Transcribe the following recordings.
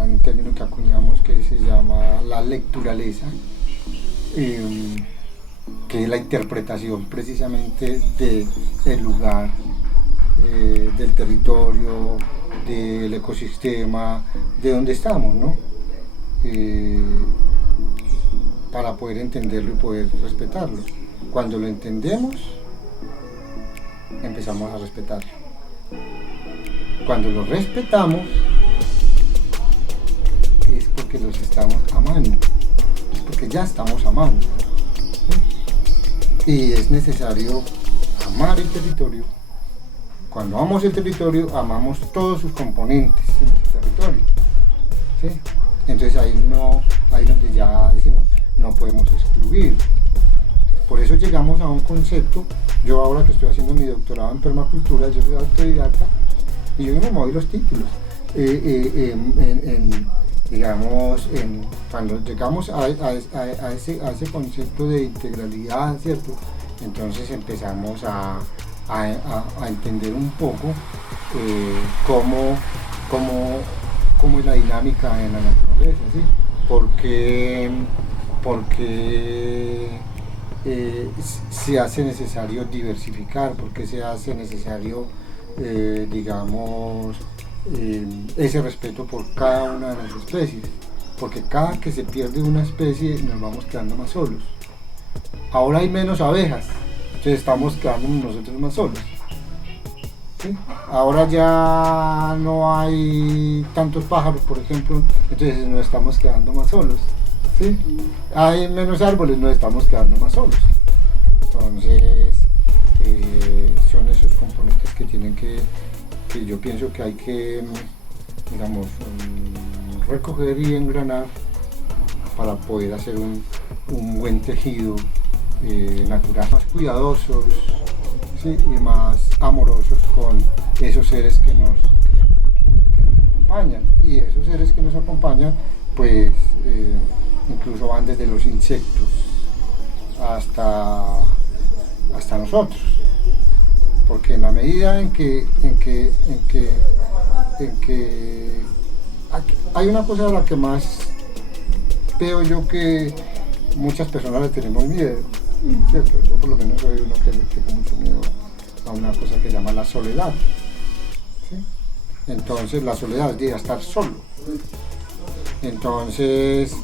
hay un término que acuñamos que se llama la lecturaleza, que es la interpretación precisamente del lugar, del territorio, del ecosistema, de donde estamos, ¿no? Para poder entenderlo y poder respetarlo. Cuando lo entendemos, empezamos a respetarlo. Cuando lo respetamos, es porque los estamos amando, es porque ya estamos amando, ¿sí? Y es necesario amar el territorio. Cuando amamos el territorio, amamos todos sus componentes en ese territorio, ¿sí? Entonces ahí donde ya decimos, no podemos excluir. Por eso llegamos a un concepto. Yo ahora que estoy haciendo mi doctorado en permacultura, yo soy autodidacta y yo me moví los títulos. Cuando llegamos a ese concepto de integralidad, ¿cierto? Entonces empezamos a entender un poco cómo es la dinámica en la naturaleza, ¿sí? Porque se hace necesario diversificar, porque se hace necesario, ese respeto por cada una de las especies, porque cada que se pierde una especie nos vamos quedando más solos. Ahora hay menos abejas, entonces estamos quedando nosotros más solos, ¿sí? Ahora ya no hay tantos pájaros, por ejemplo, entonces nos estamos quedando más solos, ¿sí? Hay menos árboles, nos estamos quedando más solos. Entonces son esos componentes que yo pienso que hay que, digamos, recoger y engranar para poder hacer un buen tejido natural, más cuidadosos, ¿sí? Y más amorosos con esos seres que nos acompañan. Y esos seres que nos acompañan, pues incluso van desde los insectos hasta nosotros, porque en la medida en que hay una cosa a la que más veo yo que muchas personas le tenemos miedo, ¿cierto? Yo por lo menos soy uno que le tengo mucho miedo a una cosa que se llama la soledad, ¿sí? Entonces la soledad es de estar solo. Entonces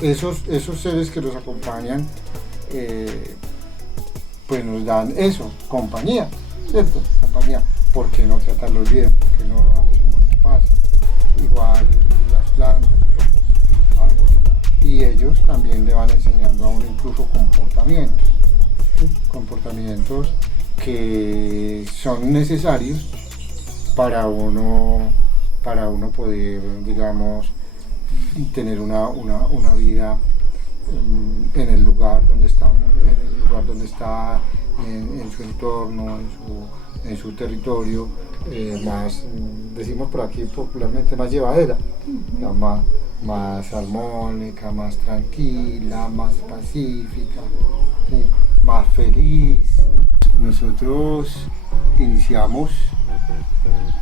esos seres que nos acompañan, pues nos dan eso, compañía, ¿cierto? Compañía. ¿Por qué no tratarlos bien? ¿Por qué no darles un buen espacio? Igual las plantas, los árboles. Y ellos también le van enseñando a uno incluso comportamientos, ¿sí? Comportamientos que son necesarios para uno poder, digamos, tener una vida en el lugar donde estamos, en el lugar donde está, en su entorno, en su territorio, más, decimos por aquí popularmente, más llevadera, más armónica, más tranquila, más pacífica, ¿sí? Más feliz. Nosotros iniciamos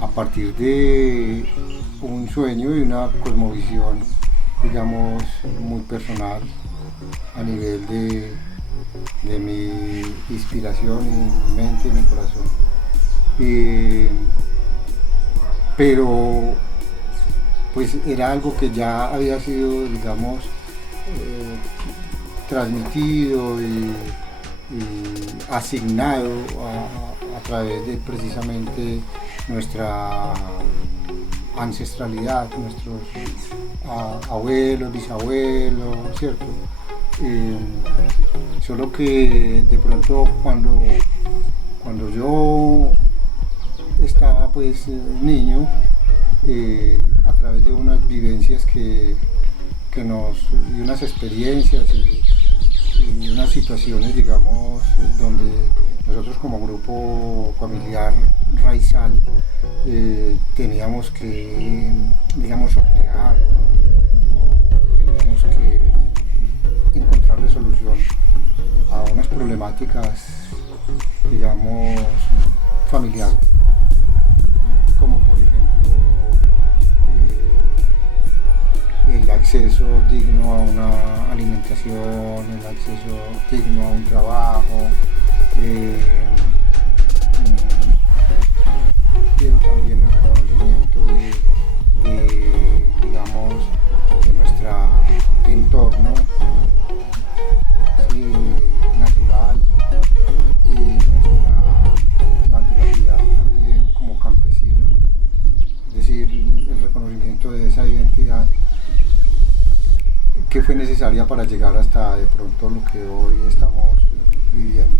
a partir de un sueño y una cosmovisión, digamos, muy personal, a nivel de mi inspiración, mi mente y mi corazón. Pero pues era algo que ya había sido, digamos, transmitido y asignado a través de precisamente nuestra ancestralidad, nuestros abuelos, bisabuelos, ¿cierto? Solo que de pronto cuando yo estaba pues niño, a través de unas vivencias y unas experiencias y unas situaciones, digamos, donde nosotros como grupo familiar raizal teníamos que, digamos, sortear o teníamos que encontrarle solución a unas problemáticas, digamos, familiares. acceso digno a una alimentación, el acceso digno a un trabajo, pero también el reconocimiento digamos, de nuestro entorno, sí, natural, y nuestra naturalidad también como campesinos, es decir, el reconocimiento de esa identidad que fue necesaria para llegar hasta de pronto lo que hoy estamos viviendo.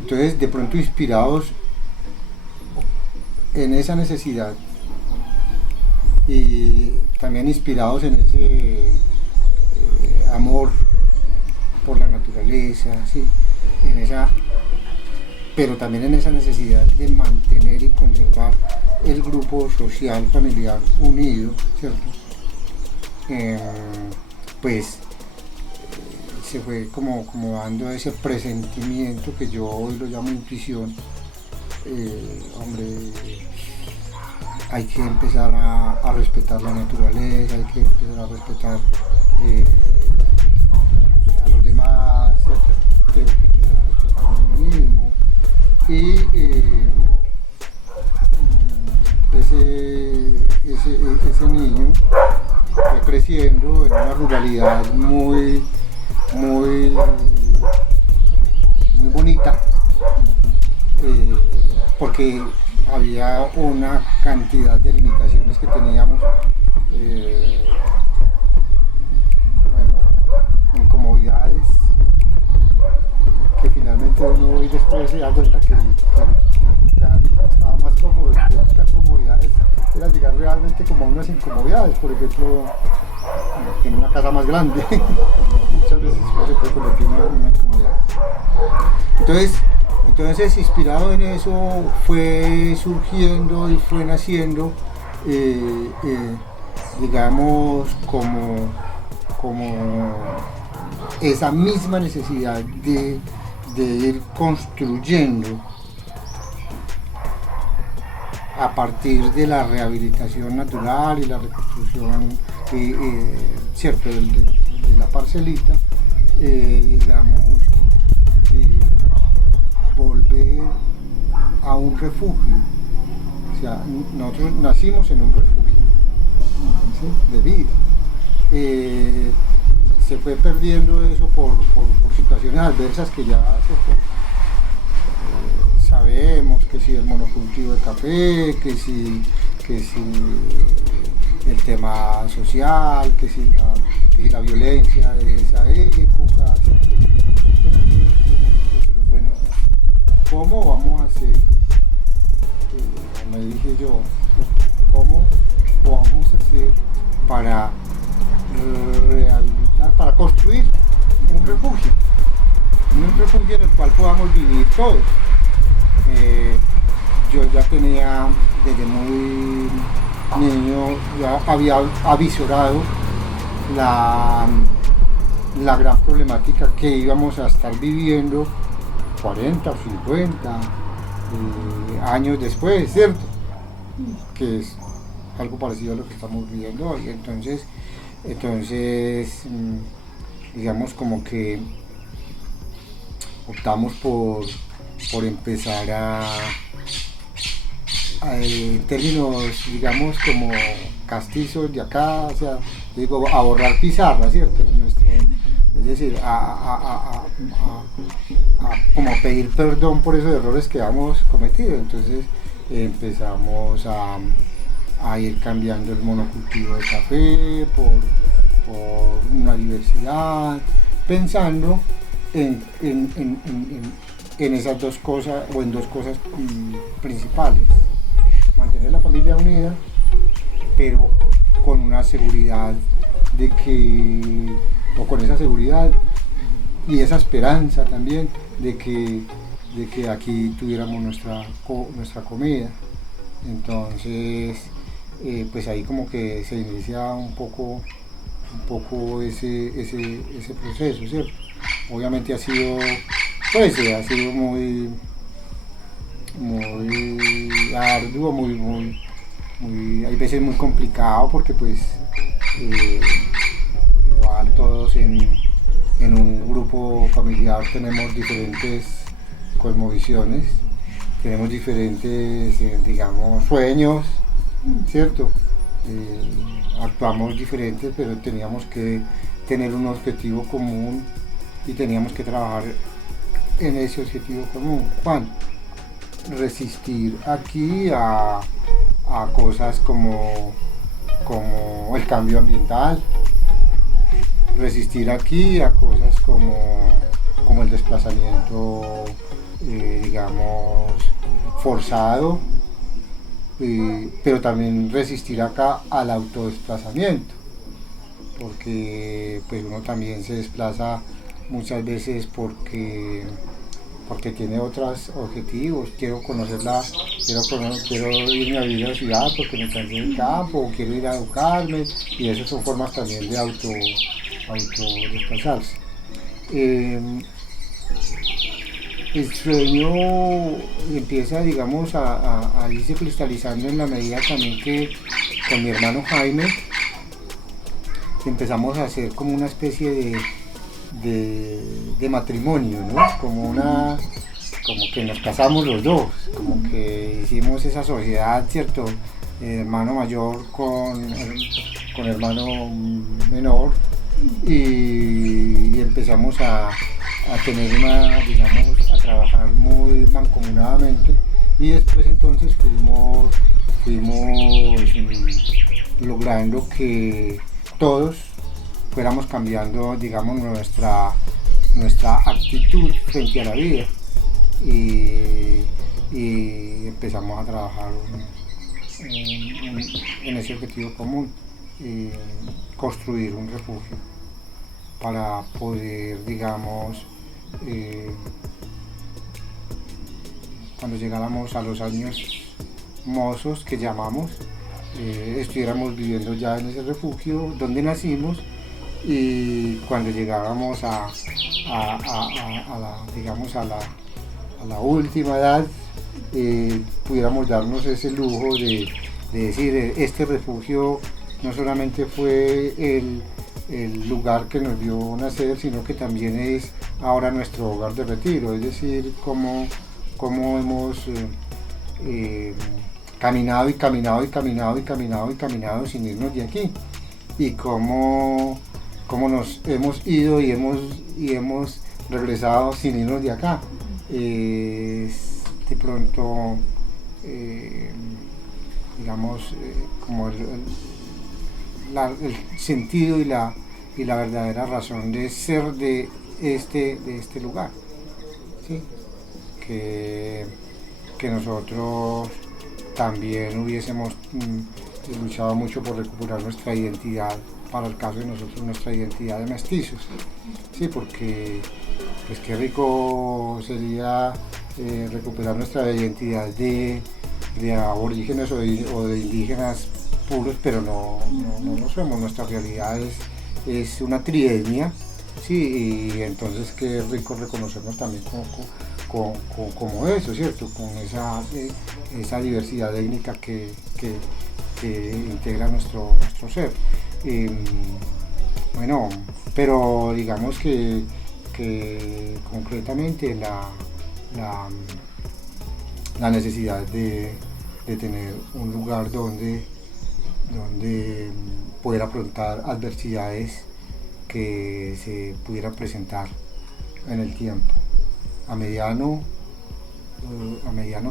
Entonces, de pronto inspirados en esa necesidad y también inspirados en ese amor por la naturaleza, ¿sí? En esa, pero también en esa necesidad de mantener y conservar el grupo social familiar unido, ¿cierto? Pues se fue como dando ese presentimiento que yo hoy lo llamo intuición. Hombre, hay que empezar a respetar la naturaleza, hay que empezar a respetar a los demás, ¿cierto? Pero hay que empezar a respetar a uno mismo. Y ese niño fue creciendo en una ruralidad muy bonita, porque había una cantidad de limitaciones que teníamos, incomodidades, que finalmente uno hoy después se da cuenta que estaba más cómodo, que buscar comodidades era llegar realmente como a unas incomodidades, por ejemplo, en una casa más grande, muchas veces se puede convertir en una incomodidad. Entonces, inspirado en eso, fue surgiendo y fue naciendo, digamos, como esa misma necesidad de ir construyendo a partir de la rehabilitación natural y la reconstrucción, cierto, de la parcelita, digamos, volver a un refugio. O sea, nosotros nacimos en un refugio, ¿sí? De vida. Se fue perdiendo eso por situaciones adversas que ya sabemos, que si el monocultivo de café, que si el tema social, que si la violencia de esa época. Bueno, ¿cómo vamos a hacer? Me dije yo, ¿cómo vamos a hacer para rehabilitar, para construir un refugio en el cual podamos vivir todos? Yo ya tenía, desde muy niño, ya había avisorado la gran problemática que íbamos a estar viviendo 40 o 50 años después, ¿cierto? Que es algo parecido a lo que estamos viviendo hoy. Entonces, digamos, como que optamos por empezar en términos, digamos, como castizos de acá, o sea, digo, a borrar pizarra, ¿cierto? Es decir, como pedir perdón por esos errores que hemos cometido. Entonces empezamos a ir cambiando el monocultivo de café por una diversidad, pensando en esas dos cosas, o en dos cosas principales: mantener la familia unida, pero con una seguridad de que, o con esa seguridad y esa esperanza también de que aquí tuviéramos nuestra comida. Entonces, pues ahí como que se inicia un poco ese proceso, ¿cierto? Obviamente ha sido muy arduo, hay veces muy complicado, porque pues Eh, Igual todos en un grupo familiar tenemos diferentes cosmovisiones, tenemos diferentes, digamos, sueños, ¿cierto? Actuamos diferentes, pero teníamos que tener un objetivo común y teníamos que trabajar en ese objetivo común. ¿Cuál? Resistir aquí a cosas como el cambio ambiental, resistir aquí a cosas como el desplazamiento, digamos, forzado, pero también resistir acá al autodesplazamiento, porque pues uno también se desplaza muchas veces porque tiene otros objetivos. Quiero conocerla, quiero irme a vivir a la ciudad porque me cansé del campo, o quiero ir a educarme, y esas son formas también de autodesplazarse. El sueño empieza, digamos, a irse cristalizando en la medida también que con mi hermano Jaime empezamos a hacer como una especie de matrimonio, ¿no? Como que nos casamos los dos, como que hicimos esa sociedad, ¿cierto? Hermano mayor con hermano menor, y empezamos a tener digamos, a trabajar muy mancomunadamente, y después entonces fuimos logrando que todos fuéramos cambiando, digamos, nuestra actitud frente a la vida, y empezamos a trabajar en ese objetivo común, construir un refugio para poder, digamos, cuando llegáramos a los años mozos que llamamos, estuviéramos viviendo ya en ese refugio donde nacimos, y cuando llegáramos a la última edad, pudiéramos darnos ese lujo de decir, este refugio no solamente fue el lugar que nos vio nacer, sino que también es ahora nuestro hogar de retiro. Es decir, cómo hemos caminado y caminado y caminado y caminado y caminado sin irnos de aquí, y cómo nos hemos ido y hemos regresado sin irnos de acá. De pronto, digamos, como el sentido y la verdadera razón de ser de este lugar, ¿sí? Que nosotros también hubiésemos luchado mucho por recuperar nuestra identidad, para el caso de nosotros, nuestra identidad de mestizos, sí, porque pues qué rico sería recuperar nuestra identidad de aborígenes o de indígenas puros, pero no lo somos. Nuestra realidad es una trietnia, sí, y entonces qué rico reconocernos también como eso, ¿cierto? Con esa diversidad étnica que integra nuestro ser. Bueno, pero digamos que concretamente la necesidad de tener un lugar donde poder afrontar adversidades que se pudieran presentar en el tiempo, a mediano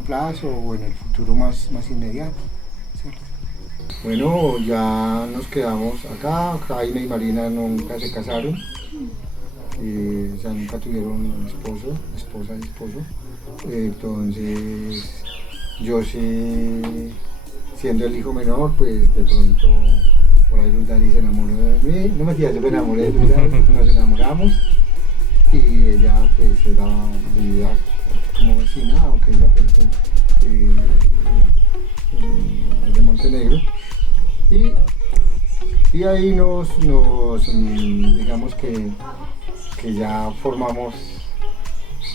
plazo o en el futuro más inmediato, ¿cierto? Bueno, ya nos quedamos acá. Jaime y Marina nunca se casaron, o sea, nunca tuvieron esposa y esposo. Entonces, yo sí, siendo el hijo menor, pues de pronto por ahí Luz Dari se enamoró de mí. No me digas, yo me enamoré de Luz Dari, nos enamoramos, y ella pues vivía como vecina, aunque ella pues, es de Montenegro, y ahí nos digamos que ya formamos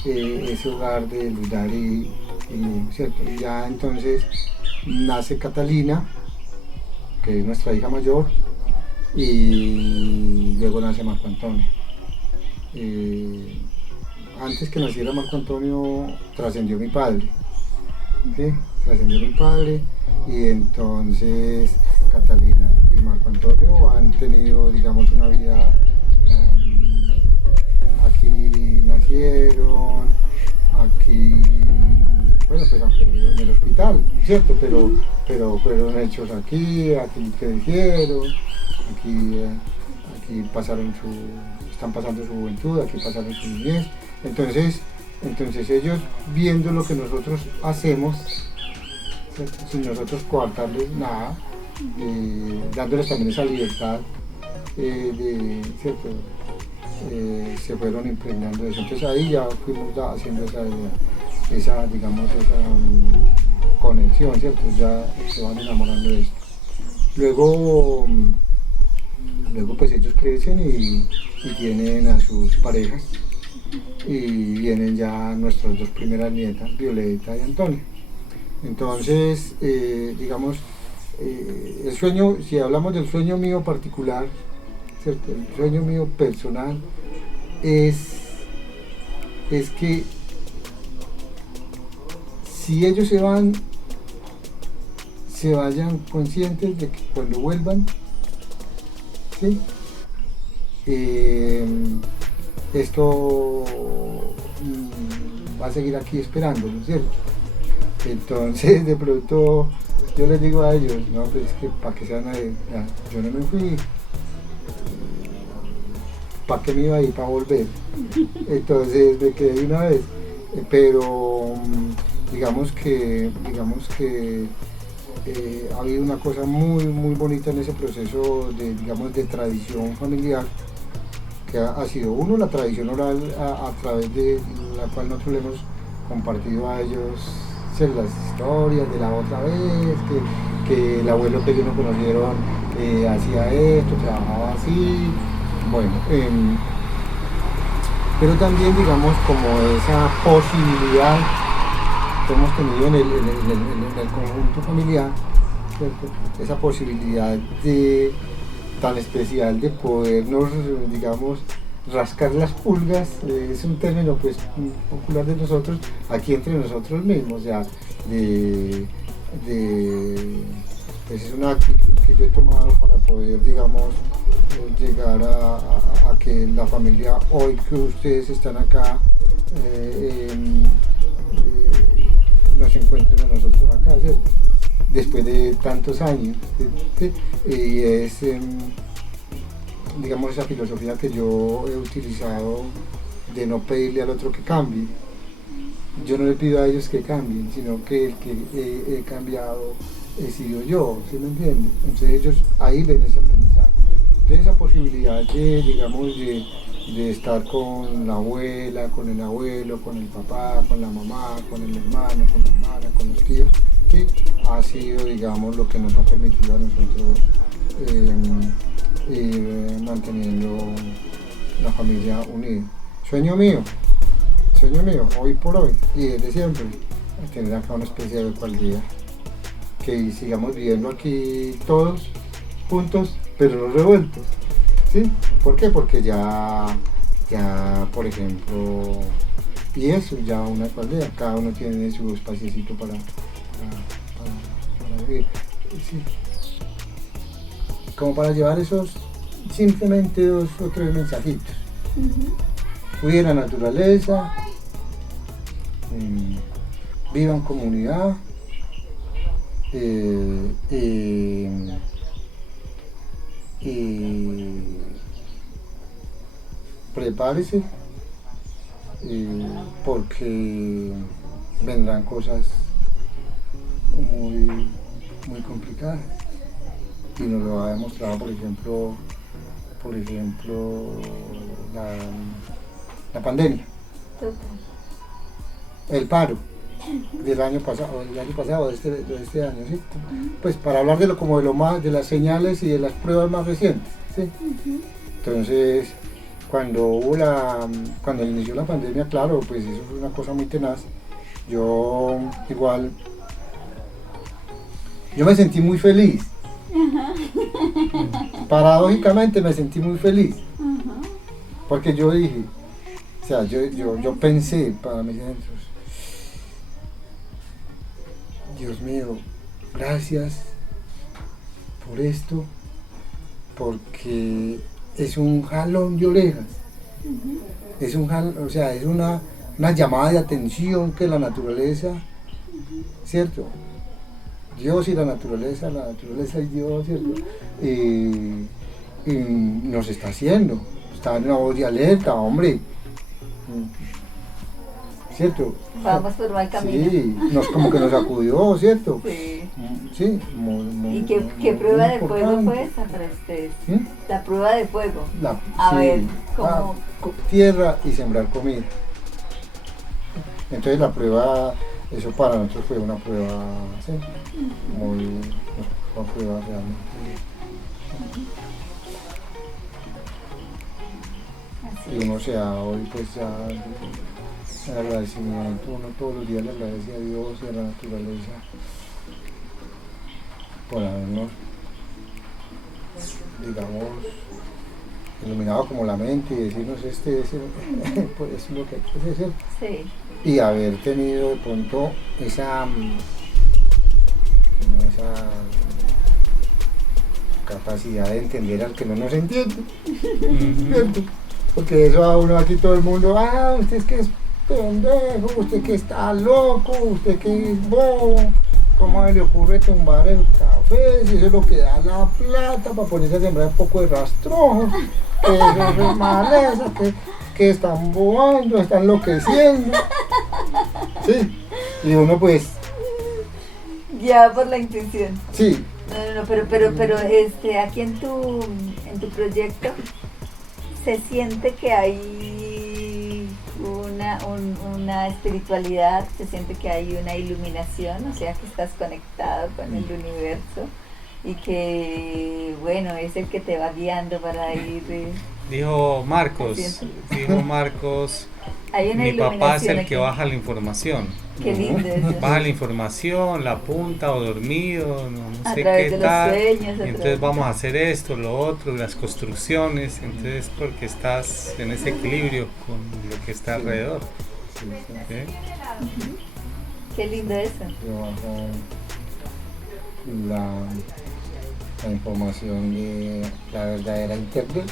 ese hogar de Luz Dari, ¿cierto? Y ya entonces nace Catalina, que es nuestra hija mayor, y luego nace Marco Antonio. Antes que naciera Marco Antonio trascendió mi padre, ¿sí? Trascendió mi padre y entonces Catalina y Marco Antonio han tenido, digamos, una vida, aquí nacieron, aquí, bueno, pues aunque en el hospital, ¿cierto? Pero fueron hechos aquí crecieron, aquí están pasando su juventud, aquí pasaron su niñez. Entonces ellos viendo lo que nosotros hacemos, ¿cierto? Sin nosotros coartarles nada, dándoles también esa libertad, ¿cierto? Se fueron impregnando de eso. Entonces ahí ya fuimos haciendo esa conexión, ¿cierto? Ya se van enamorando de esto. Luego pues ellos crecen y tienen a sus parejas y vienen ya nuestras dos primeras nietas, Violeta y Antonia. Entonces, digamos, el sueño, si hablamos del sueño mío particular, ¿cierto? El sueño mío personal es que si ellos se vayan conscientes de que cuando vuelvan, ¿sí? Esto va a seguir aquí esperándolo, ¿cierto? Entonces de pronto yo les digo a ellos, no, pues es que para que sean yo no me fui, ¿para qué me iba a ir? Para volver. Entonces me quedé de una vez, pero digamos que ha habido una cosa muy bonita en ese proceso de tradición familiar, que ha sido uno, la tradición oral a través de la cual nosotros le hemos compartido a ellos, ¿sí?, las historias de la otra vez, que el abuelo que ellos no conocieron hacía esto, trabajaba así, bueno, pero también digamos como esa posibilidad que hemos tenido en el conjunto familiar, ¿cierto? Esa posibilidad tan especial de podernos, digamos, rascar las pulgas, es un término pues popular de nosotros, aquí entre nosotros mismos, o sea, pues es una actitud que yo he tomado para poder, digamos, llegar a que la familia, hoy que ustedes están acá, nos encuentren a nosotros acá, ¿cierto? Después de tantos años, ¿sí? Y es, digamos, esa filosofía que yo he utilizado de no pedirle al otro que cambie. Yo no le pido a ellos que cambien, sino que el que he cambiado he sido yo, ¿sí me entienden? Entonces ellos ahí ven ese aprendizaje. Entonces esa posibilidad de estar con la abuela, con el abuelo, con el papá, con la mamá, con el hermano, con la hermana, con los tíos, que ha sido, digamos, lo que nos ha permitido a nosotros ir manteniendo la familia unida. Sueño mío, hoy por hoy y desde siempre, tener acá una especie de alcaldía, que sigamos viviendo aquí todos juntos, pero no revueltos, ¿sí? ¿Por qué? Porque ya, por ejemplo, y eso, ya una alcaldía, cada uno tiene su espaciecito para vivir, ¿sí? Como para llevar esos, simplemente 2 o 3 mensajitos. Cuiden la naturaleza, vivan comunidad, prepárese, porque vendrán cosas muy complicadas, y nos lo ha demostrado, por ejemplo la pandemia, el paro del año pasado, de este año, ¿sí? Pues para hablar de las señales y de las pruebas más recientes, ¿sí? Entonces, cuando inició la pandemia, claro, pues eso fue una cosa muy tenaz. Yo me sentí muy feliz. paradójicamente me sentí muy feliz, porque yo dije, o sea, yo pensé para mis adentros, Dios mío, gracias por esto, porque es un jalón de orejas, es un o sea, es una llamada de atención que la naturaleza, ¿cierto? Dios y la naturaleza y Dios, ¿cierto? Y nos está haciendo, está en la voz de alerta, hombre, ¿cierto? Vamos por mal camino. Sí, como que nos sacudió, ¿cierto? Sí. Sí, ¿Y qué prueba de fuego fue esa para ustedes? La prueba de fuego. A ver, ¿cómo? Tierra y sembrar comida. Entonces la prueba, eso para nosotros fue una prueba, sí, una prueba realmente. Y uno hoy pues ya el agradecimiento, uno todos los días le agradece a Dios y a la naturaleza por habernos, digamos, iluminado como la mente y decirnos pues es lo que hay que hacer. Sí. Y haber tenido de pronto esa capacidad de entender al que no nos entiende, ¿cierto? Porque eso a uno aquí todo el mundo, usted es que es pendejo, usted que está loco, usted que es bobo, ¿cómo le ocurre tumbar el café? Si eso es lo que da la plata para ponerse a sembrar un poco de rastrojos, que eso es maleza, que están bobando, están enloqueciendo. Sí, y uno pues... Ya por la intuición. Sí. No, pero aquí en tu proyecto se siente que hay una espiritualidad, se siente que hay una iluminación, o sea que estás conectado con el universo y que, bueno, es el que te va guiando para ir... Dijo Marcos, mi papá es el que baja la información. Qué lindo eso. Baja la información, la apunta o dormido, no sé qué tal. Sueños, entonces vamos a hacer esto, lo otro, las construcciones, entonces porque estás en ese equilibrio con lo que está alrededor. ¿Okay? Qué lindo eso. Yo bajo la información de la verdadera internet.